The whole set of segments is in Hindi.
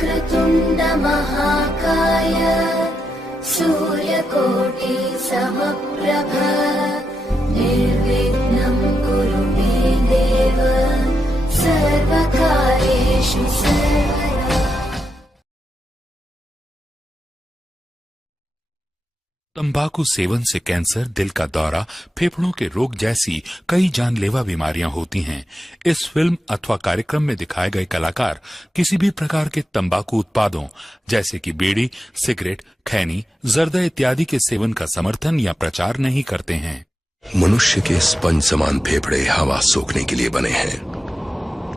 वक्रतुण्ड महाकाय सूर्यकोटि समप्रभ निर्विघ्नं कुरु मे देव सर्वकार्येषु सर्वदा। तंबाकू सेवन से कैंसर, दिल का दौरा, फेफड़ों के रोग जैसी कई जानलेवा बीमारियां होती हैं। इस फिल्म अथवा कार्यक्रम में दिखाए गए कलाकार किसी भी प्रकार के तंबाकू उत्पादों जैसे कि बीड़ी, सिगरेट, खैनी, जर्दा इत्यादि के सेवन का समर्थन या प्रचार नहीं करते हैं। मनुष्य के स्पंज समान फेफड़े हवा सोखने के लिए बने हैं,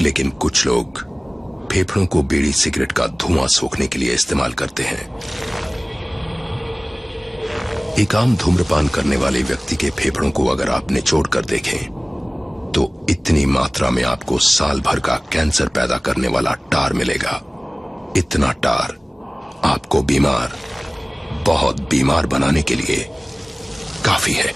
लेकिन कुछ लोग फेफड़ों को बीड़ी सिगरेट का धुआं सोखने के लिए इस्तेमाल करते हैं। एक आम धूम्रपान करने वाले व्यक्ति के फेफड़ों को अगर आप निचोड़ कर देखें तो इतनी मात्रा में आपको साल भर का कैंसर पैदा करने वाला टार मिलेगा। इतना टार आपको बीमार, बहुत बीमार बनाने के लिए काफी है।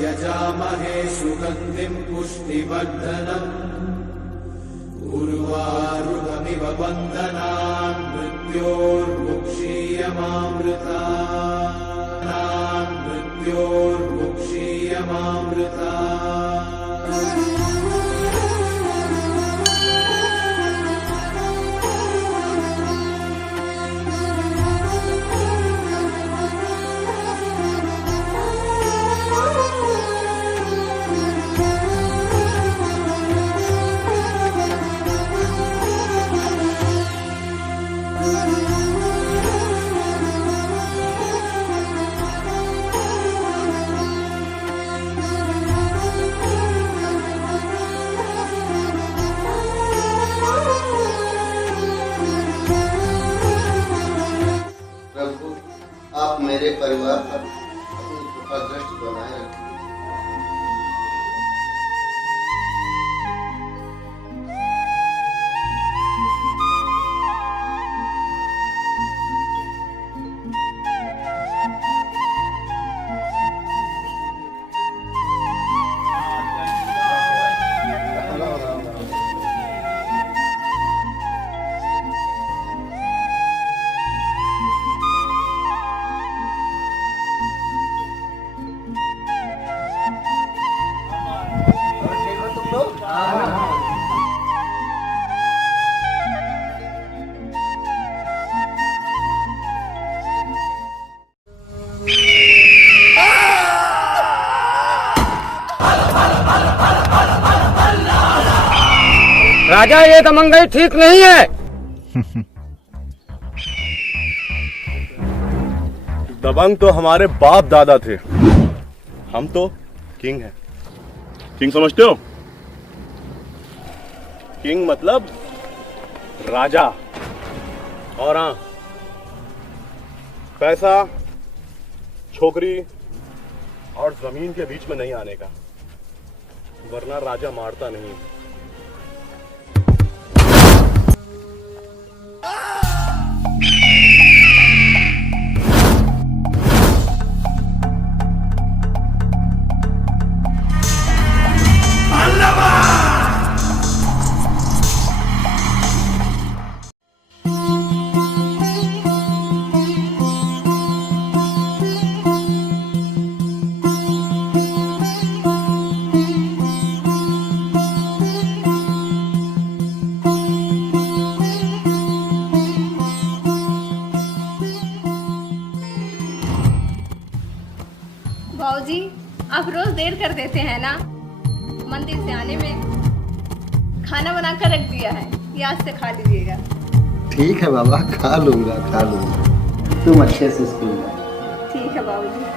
यजामहे सुगन्धिं पुष्टिवर्धनम् उर्वारुकमिव बन्धनान् मृत्योर्मुक्षीयमामृता। मेरे परिवार पर अपनी कृपा दृष्टि बनाए रखें। राजा, ये दमंगई ठीक नहीं है। दबंग तो हमारे बाप दादा थे, हम तो किंग हैं। किंग समझते हो? किंग मतलब राजा। और हाँ, पैसा, छोकरी और जमीन के बीच में नहीं आने का, वरना राजा मारता नहीं। Allah देते हैं ना। मंदिर से आने में खाना बना कर रख दिया है, याद से खा लीजिएगा। ठीक है बाबा, खा लूंगा। तुम अच्छे से स्कूल जाओ। ठीक है बाबूजी।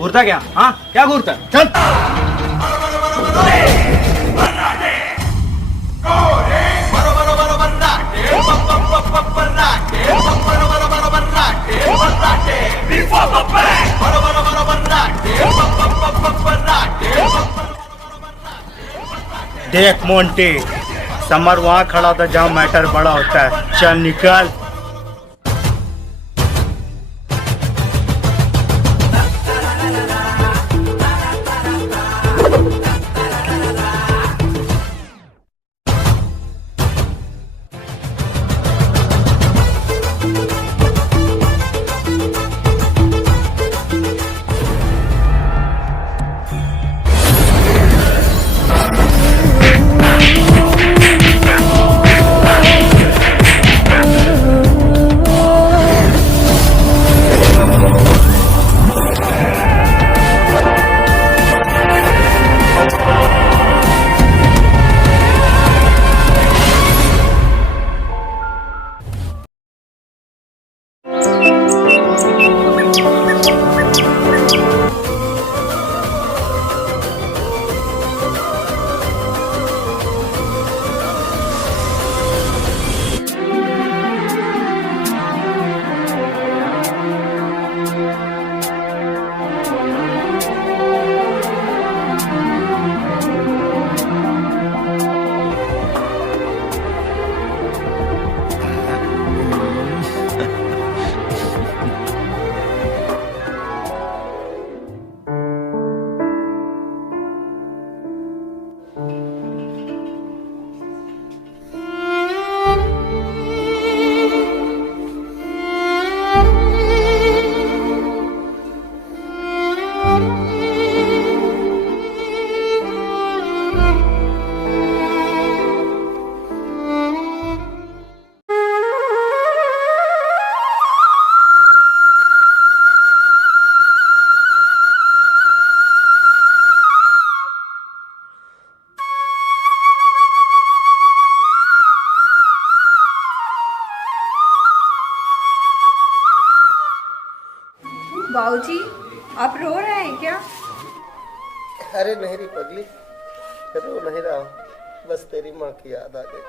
घूरता क्या? हाँ क्या घूरता? चल। देख मोंटी, समर वहाँ खड़ा होता है जहाँ मैटर बड़ा होता है। चल निकल। बाबूजी, आप रो रहे हैं क्या? अरे नहीं रे पगली, रो नहीं रहा हूँ, बस तेरी माँ की याद आ गई।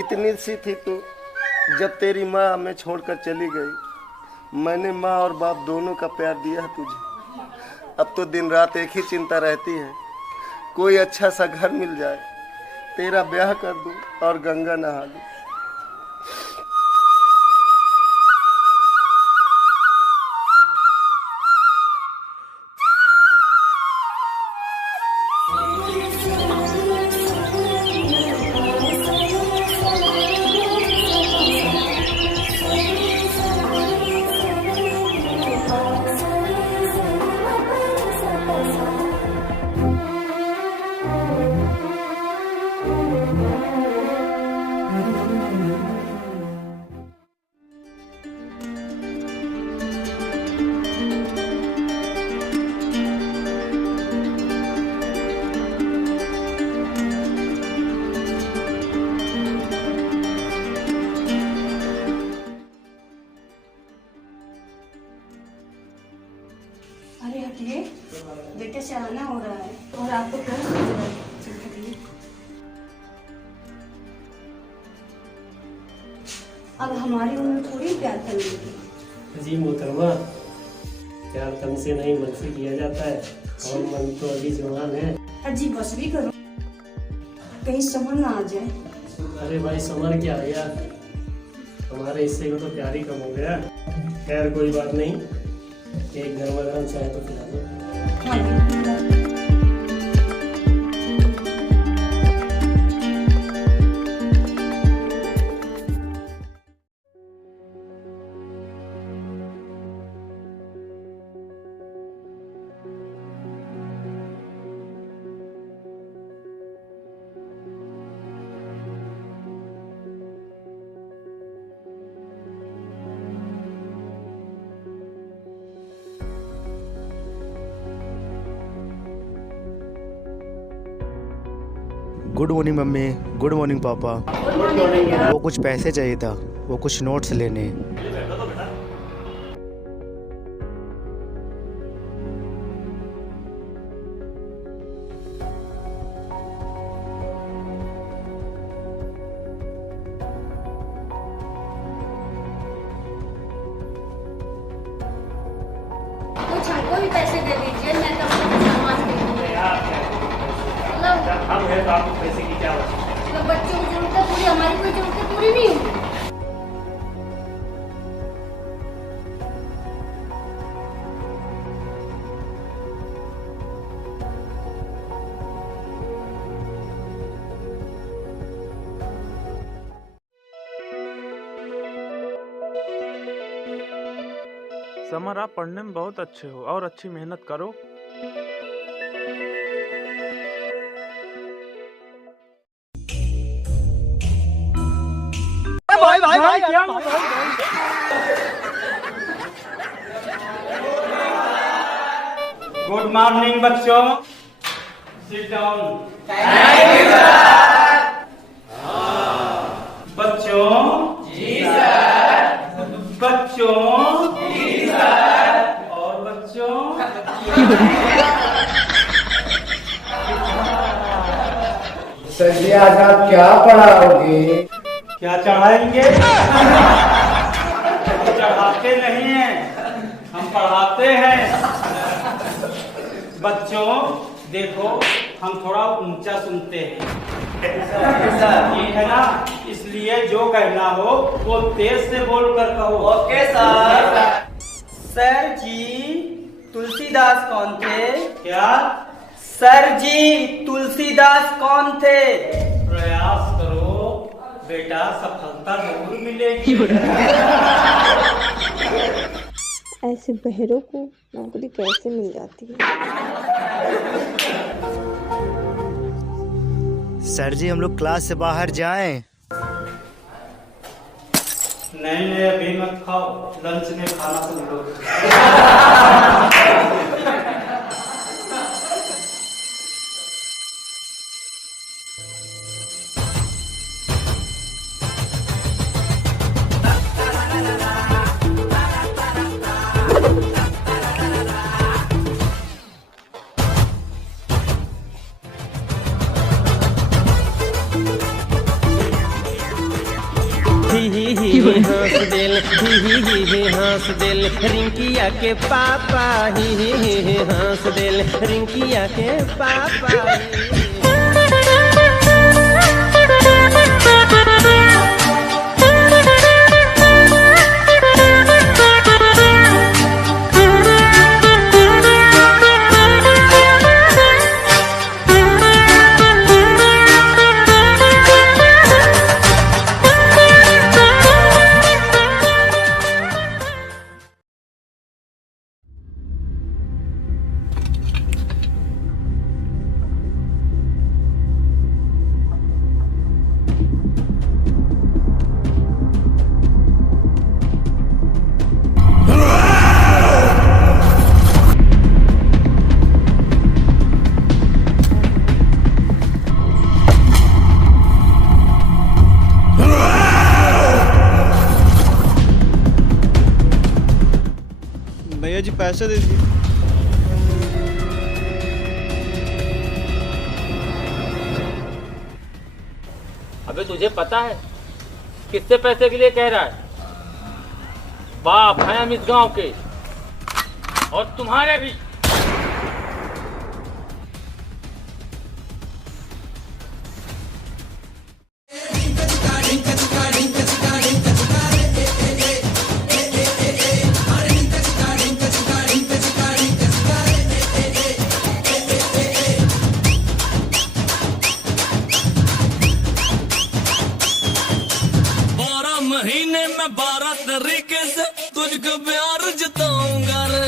इतनी सी थी तू जब तेरी माँ हमें छोड़कर चली गई। मैंने माँ और बाप दोनों का प्यार दिया है तुझे। अब तो दिन रात एक ही चिंता रहती है, कोई अच्छा सा घर मिल जाए, तेरा ब्याह कर दूं और गंगा नहा लूं। अरे हटिए, बेटे से आना हो रहा है और आपको क्या अब हमारी उम्र थोड़ी प्यार करने की। जी मोहतरमा, प्यार तन से नहीं मन से किया जाता है और मन तो अभी जवान है। अजी बस भी करो, कहीं समझ ना आ जाए। अरे भाई समझ क्या आ गया, हमारे हिस्से को तो प्यार ही कम हो गया। खैर कोई बात नहीं, एक गर्मा गर्म चाय तो पिला दो। गुड मॉर्निंग मम्मी, गुड मॉर्निंग पापा। Good morning. वो कुछ पैसे चाहिए था, वो कुछ नोट्स लेने। कुछ हमको भी पैसे दे दीजिए, मैं तो अपना सामान दे दूँगी। हम हैं तो आपको पैसे की क्या आवश्यकता है? मतलब बच्चों की जरूरतें पूरी, हमारी कोई जरूरतें पूरी नहीं होगी। समर, आप पढ़ने में बहुत अच्छे हो और अच्छी मेहनत करो। भाई क्या गुड मॉर्निंग बच्चों, सिट डाउन। बच्चों जी सर, बच्चों जी सर, और बच्चों सर जी आज आप क्या पढ़ाओगे? क्या चढ़ाएंगे? चढ़ाते नहीं हैं, हम पढ़ाते हैं। बच्चों देखो, हम थोड़ा ऊंचा सुनते हैं, ठीक है ना? इसलिए जो कहना हो वो तेज से बोल कर कहो। Okay sir. सर जी तुलसीदास कौन थे? क्या? सर जी तुलसीदास कौन थे? प्रयास करो बेटा, सफलता जरूर मिलेगी। ऐसे बहरों को नौकरी कैसे मिल जाती है? सर जी हम लोग क्लास से बाहर जाएं? नहीं नहीं अभी मत खाओ, लंच में खाना सुन लो। हंस दिल हंस दिल रिंकिया के पापा ही हंस दिल रिंकिया के पापा। भैया जी पैसे दे दीजिए। अबे तुझे पता है किससे पैसे के लिए कह रहा है? बाप है हम इस गांव के, और तुम्हारे भी। महीने में 12 तरीके से तुझको प्यार जताऊंगा रे।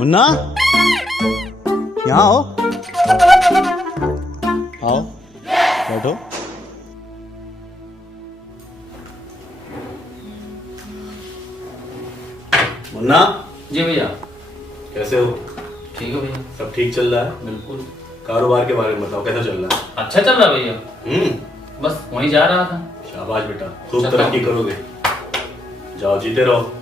मुन्ना, यहाँ आओ। आओ, बैठो। मुन्ना। जी भैया। कैसे हो? ठीक है भैया। सब ठीक चल रहा है? बिल्कुल। कारोबार के बारे में बताओ, कैसा चल रहा है? अच्छा चल रहा है भैया। बस वहीं जा रहा था। शाबाश बेटा, खूब तरक्की करोगे। जाओ, जीते रहो।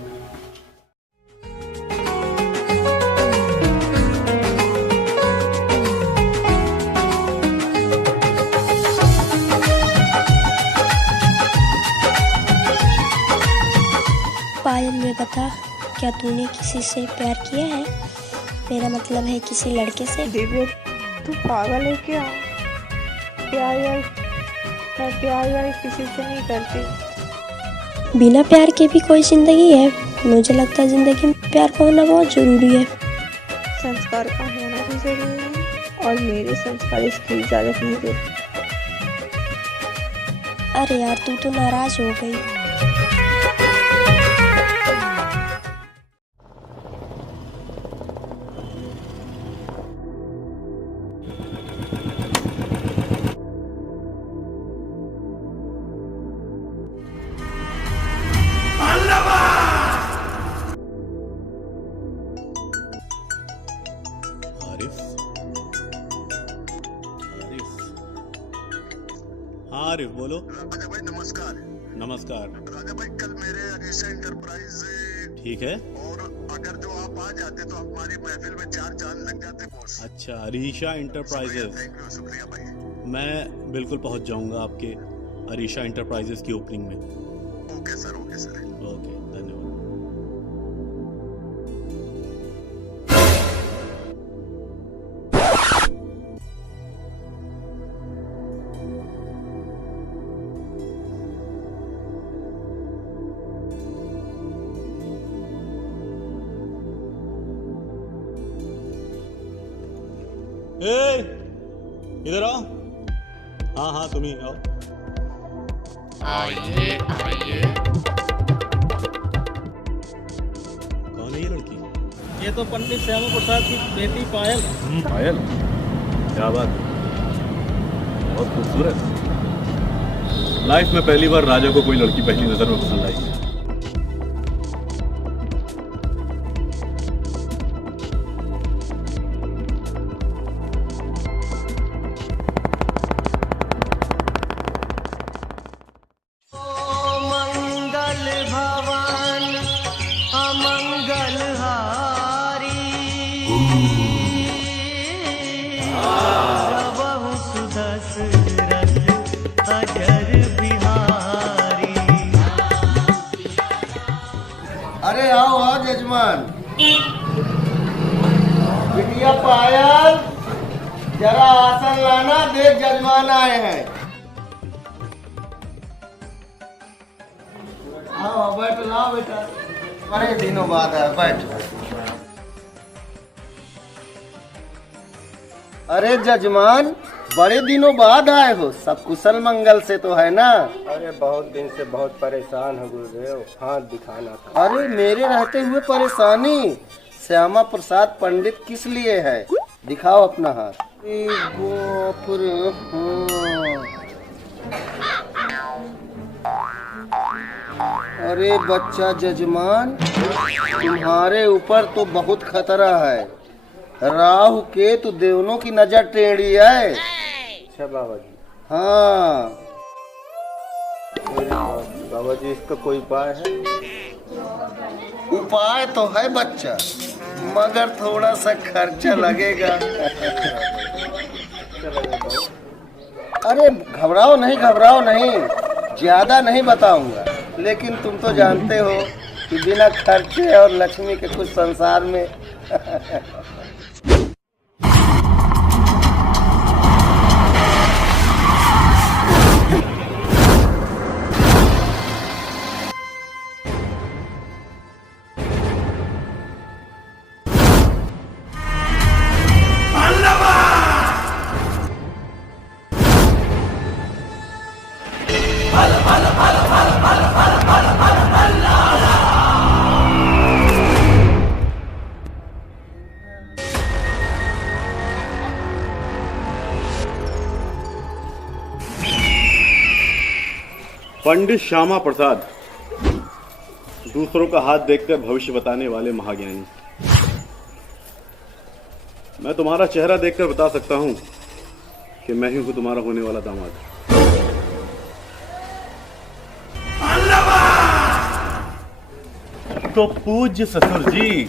पायल, ये बता, क्या तूने किसी से प्यार किया है? मेरा मतलब है किसी लड़के से। दिव्य, तू पागल है क्या? मैं प्यार किसी से नहीं करती। बिना प्यार के भी कोई जिंदगी है। मुझे लगता है जिंदगी में प्यार का होना बहुत जरूरी है। संस्कार का होना भी जरूरी है और मेरे संस्कार इसकी इजाजत नहीं देते। अरे यार, तू तो नाराज हो गई। आरिफ, बोलो। राजा भाई नमस्कार। नमस्कार। राजा भाई, कल मेरे अरीशा इंटरप्राइज ठीक है, और अगर जो आप आ जाते तो हमारी महफिल में 4 चांद लग जाते बॉस। अच्छा, अरीशा इंटरप्राइजेस। थैंक यू, शुक्रिया भाई। मैं बिल्कुल पहुंच जाऊंगा आपके अरीशा इंटरप्राइजेस की ओपनिंग में। Okay sir, okay sir. Okay, धन्यवाद। इधर आओ। हाँ हाँ, तुम ही आओ। आइए आइए। कौन है ये लड़की? ये तो पंडित श्यामा प्रसाद की बेटी पायल। पायल? क्या बात, बहुत खूबसूरत। लाइफ में पहली बार राजा को कोई लड़की पहली नजर में पसंद आई। अरे आओ आओ जजमान। बिटिया पायल, जरा आसन लाना, देख जजमान आए हैं। आओ बैठ, लाओ बेटा। बड़े दिनों बाद है, बैठ। अरे जजमान, बड़े दिनों बाद आए हो, सब कुशल मंगल से तो है ना? अरे बहुत दिन से बहुत परेशान हो गुरुदेव, हाथ दिखाना था। अरे मेरे रहते हुए परेशानी? श्यामा प्रसाद पंडित किस लिए है? दिखाओ अपना हाथ। अरे बच्चा जजमान, तुम्हारे ऊपर तो बहुत खतरा है। राहु केतु दोनों की नजर टेढ़ी है। अच्छा बाबा जी। हाँ बाबा जी, इसका कोई उपाय है? उपाय तो है बच्चा, मगर थोड़ा सा खर्चा लगेगा। अरे घबराओ नहीं, ज्यादा नहीं बताऊंगा, लेकिन तुम तो जानते हो कि बिना खर्चे और लक्ष्मी के कुछ संसार में। पंडित श्यामा प्रसाद, दूसरों का हाथ देखकर भविष्य बताने वाले महाज्ञानी। मैं तुम्हारा चेहरा देखकर बता सकता हूं कि मैं ही हूं तुम्हारा होने वाला दामाद। तो पूज्य ससुर जी,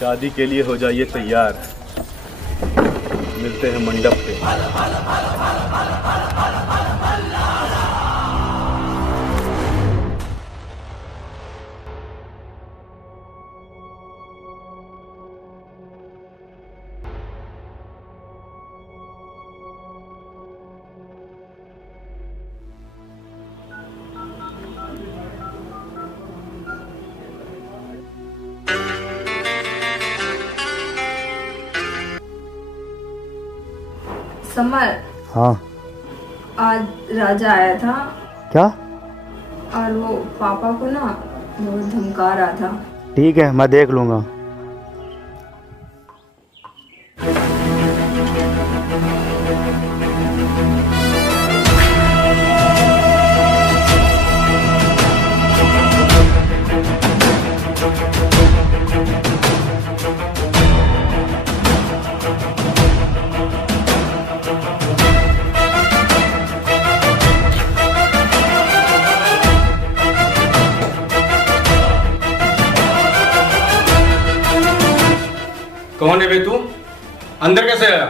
शादी के लिए हो जाइए तैयार। मिलते हैं मंडप पे। समर, हाँ आज राजा आया था क्या? और वो पापा को ना बहुत धमका रहा था। ठीक है, मैं देख लूँगा। कौन है बे तू? अंदर कैसे आया?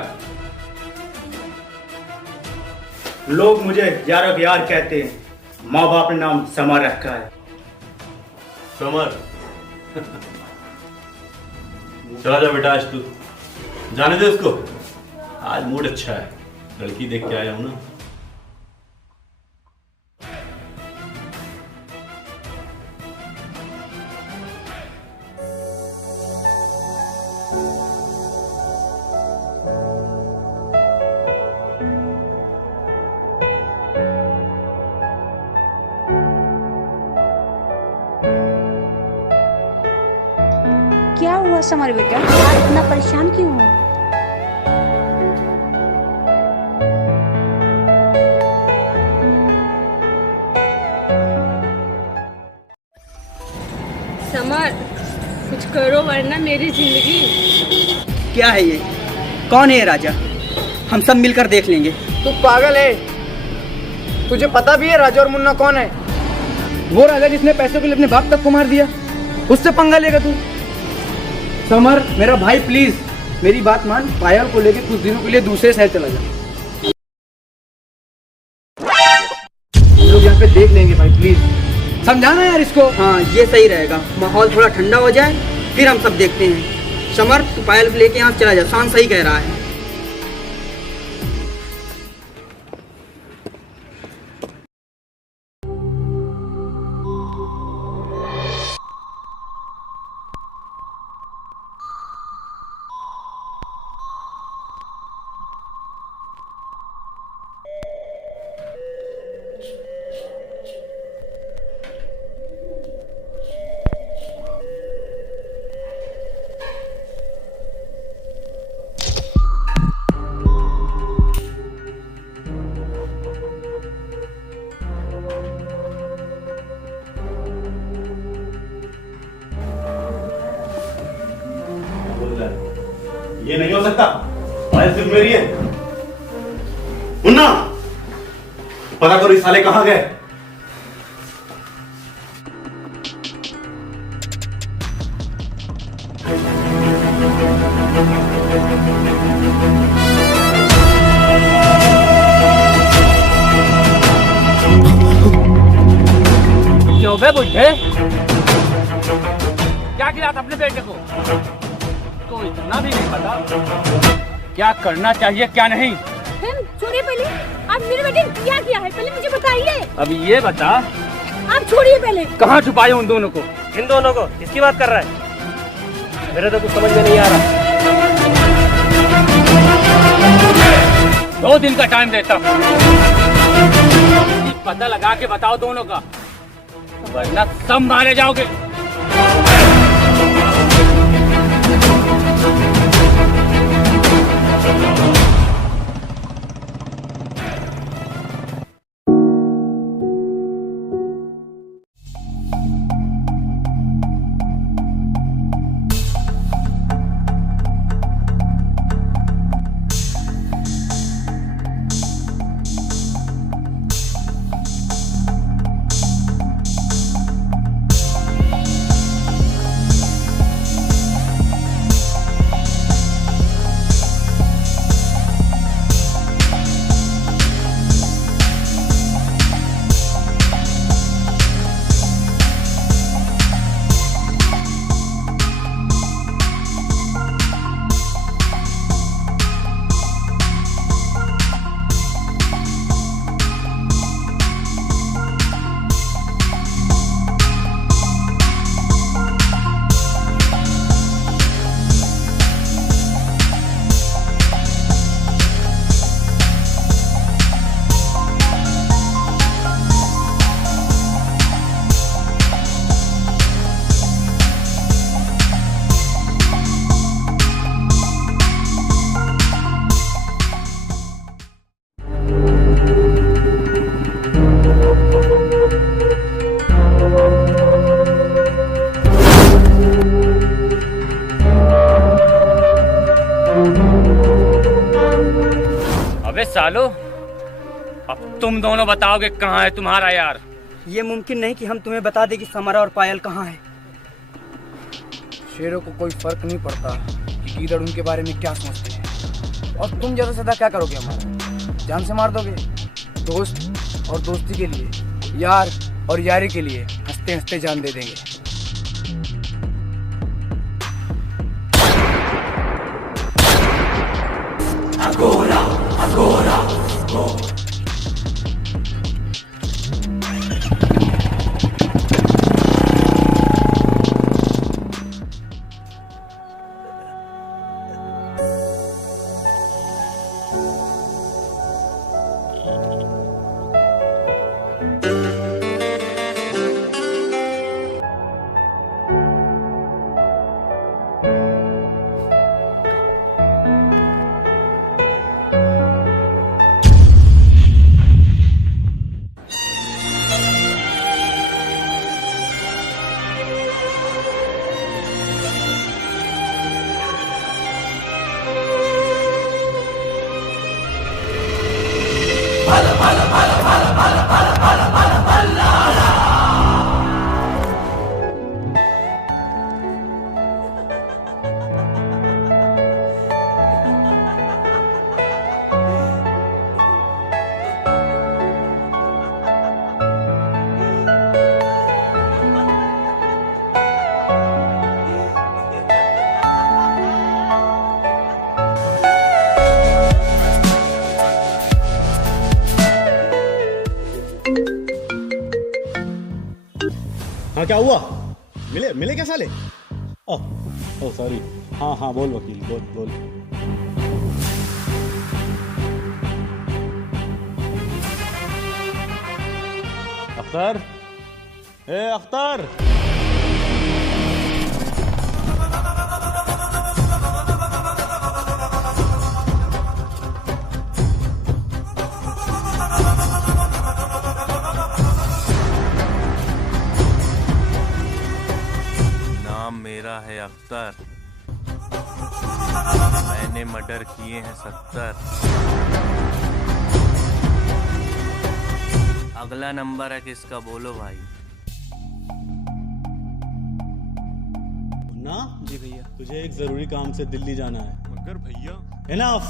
लोग मुझे यारो यार कहते हैं, माँ बाप ने नाम समर रखा है। समर? चला जा बेटा, आज तू जाने दे उसको। आज मूड अच्छा है, लड़की देख के आया हूं ना। क्या हुआ समर बेटा, आज इतना परेशान क्यों हो? समर, कुछ करो वरना मेरी जिंदगी। क्या है ये? कौन है ये राजा? हम सब मिलकर देख लेंगे। तू पागल है? तुझे पता भी है राजा और मुन्ना कौन है? वो राजा जिसने पैसों के लिए अपने बाप तक को मार दिया, उससे पंगा लेगा तू? समर मेरा भाई, प्लीज मेरी बात मान। पायल को लेके कुछ दिनों के लिए दूसरे शहर चला जा। हम लोग यहाँ पे देख लेंगे भाई, प्लीज समझाना यार इसको। हाँ, ये सही रहेगा। माहौल थोड़ा ठंडा हो जाए, फिर हम सब देखते हैं। समर, तू पायल को लेके यहाँ चला जा। शान सही कह रहा है। ये नहीं हो सकता, पायल सिर्फ मेरी है। मुन्ना, पता करो इस साले कहाँ गए। क्यों बे बुढ़े, क्या खिलाता अपने बेटे को? तो इतना भी नहीं पता क्या करना चाहिए क्या नहीं? छोड़िए, पहले आप मेरे बेटे ने क्या है पहले मुझे बताइए। अब ये बता, आप छोड़िए पहले। कहाँ छुपाए उन दोनों को? इन दोनों को? किसकी बात कर रहा है? मेरे तो कुछ समझ में नहीं आ रहा। 2 दिन का टाइम देता हूँ, पता लगा के बताओ दोनों का, वरना सब मारे जाओगे। अबे सालो, अब तुम दोनों बताओगे कहाँ है तुम्हारा यार? ये मुमकिन नहीं कि हम तुम्हें बता दें कि समरा और पायल कहाँ है। शेरों को कोई फर्क नहीं पड़ता कि कीदड़ उनके बारे में क्या सोचते हैं। और तुम ज्यादा से ज्यादा क्या करोगे हमारा? जान से मार दोगे? दोस्त और दोस्ती के लिए, यार और यारी के लिए हंसते हंसते जान दे देंगे। अगोरा, अगोरा, हाँ क्या हुआ? मिले मिले क्या साले? Oh sorry. हाँ हाँ बोल वकील, बोल बोल। अख्तर, ए अख्तर, मेरा है अख्तर, मैंने मर्डर किए हैं 70। अगला नंबर है किसका, बोलो भाई। ना जी भैया, तुझे एक जरूरी काम से दिल्ली जाना है। मगर भैया इनफ।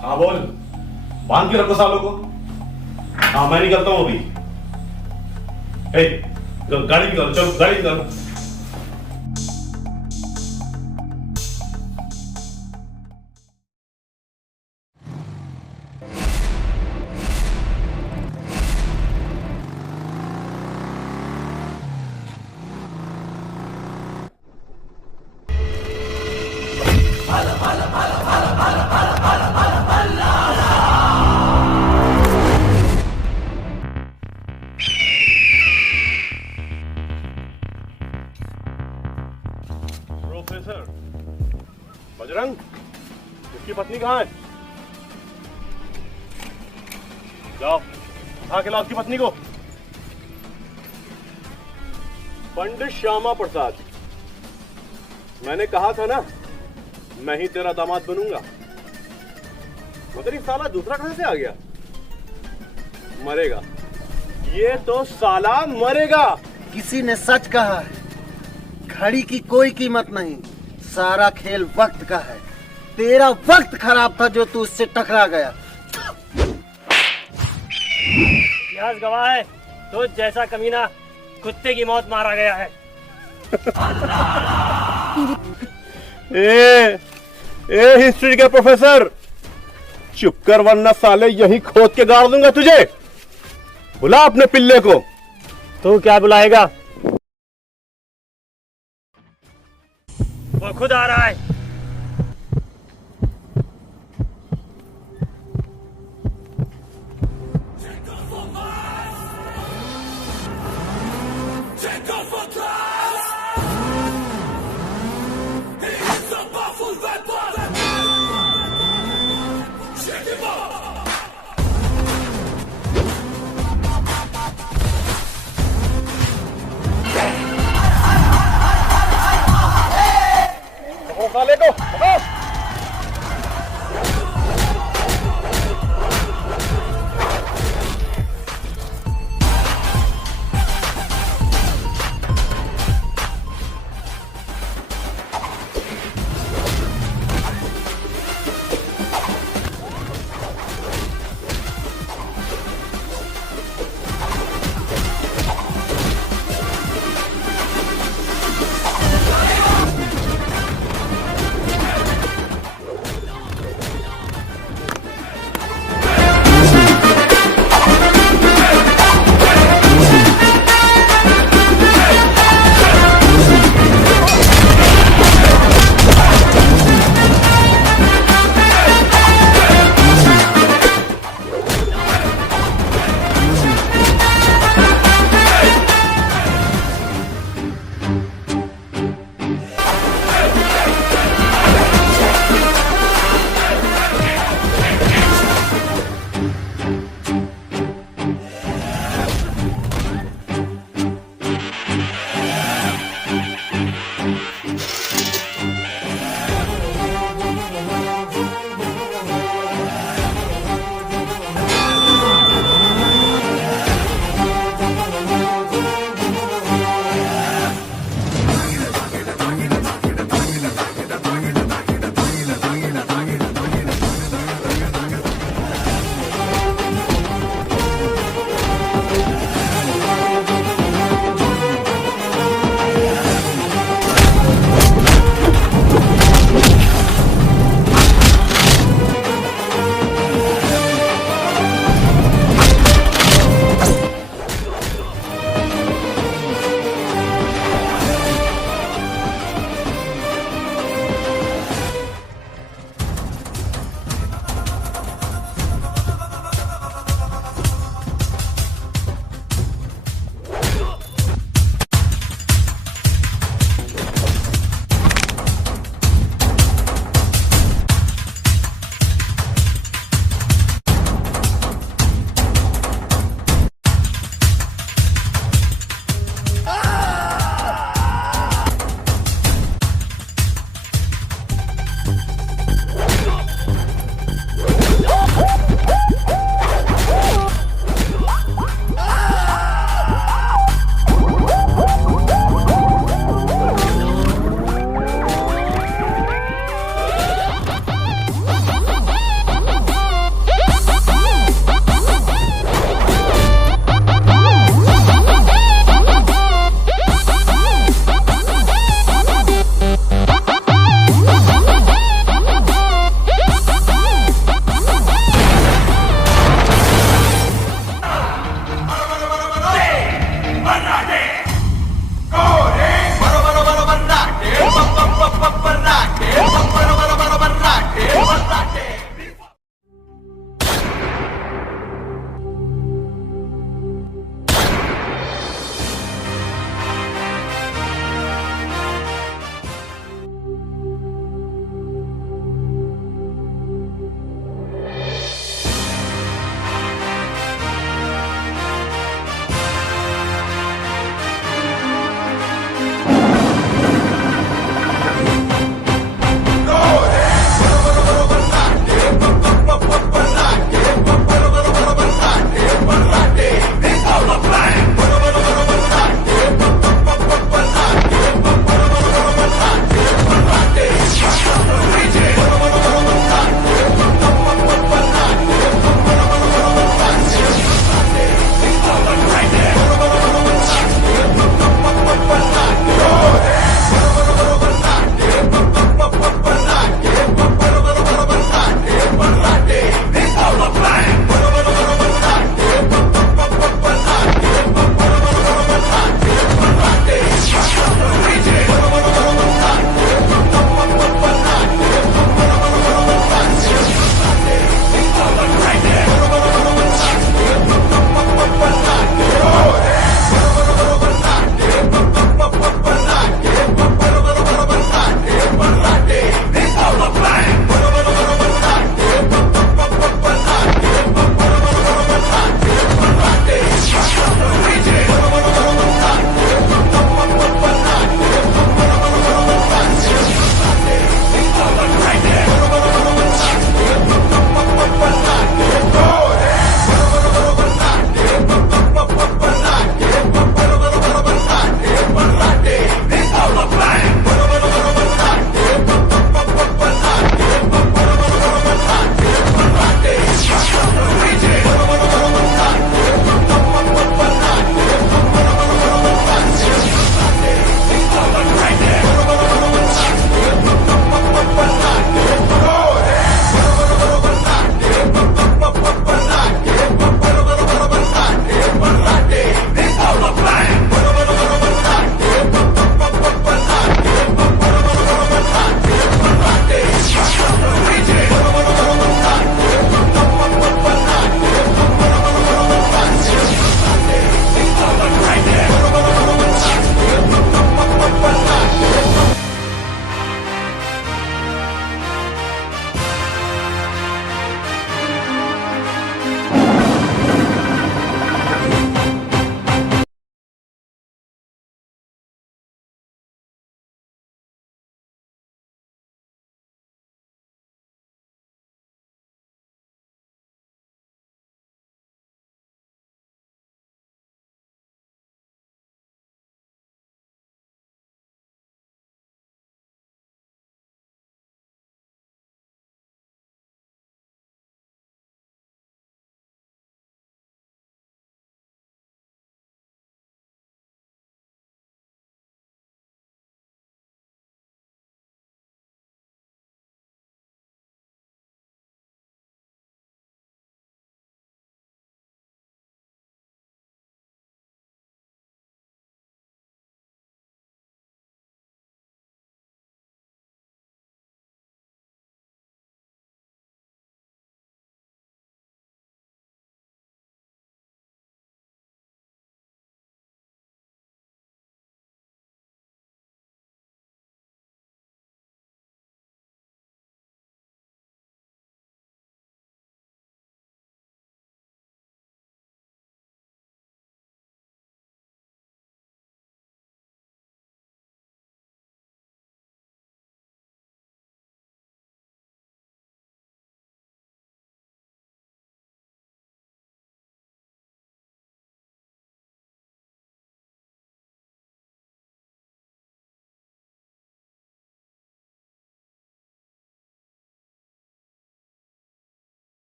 हाँ बोल, बांध के रखो सालों को। हाँ मैं निकलता हूँ अभी। गाड़ी निकालो, चलो गाड़ी निकालो। प्रोफेसर बजरंग, उसकी पत्नी कहाँ है? जाओ उठा के लाओ उसकी पत्नी को। पंडित श्यामा प्रसाद, मैंने कहा था ना मैं ही तेरा दामाद बनूंगा, मगर ये साला दूसरा कहां से आ गया? मरेगा, ये तो साला मरेगा। किसी ने सच कहा है, घड़ी की कोई कीमत नहीं, सारा खेल वक्त का है। तेरा वक्त खराब था जो तू उससे टकरा गया। इतिहास गवाह है, तो जैसा कमीना कुत्ते की मौत मारा गया है। ए हिस्ट्री के प्रोफेसर, चुप कर वरना साले यहीं खोद के गाड़ दूंगा तुझे। बुला अपने पिल्ले को। तू क्या बुलाएगा? वो खुद आ रहा है।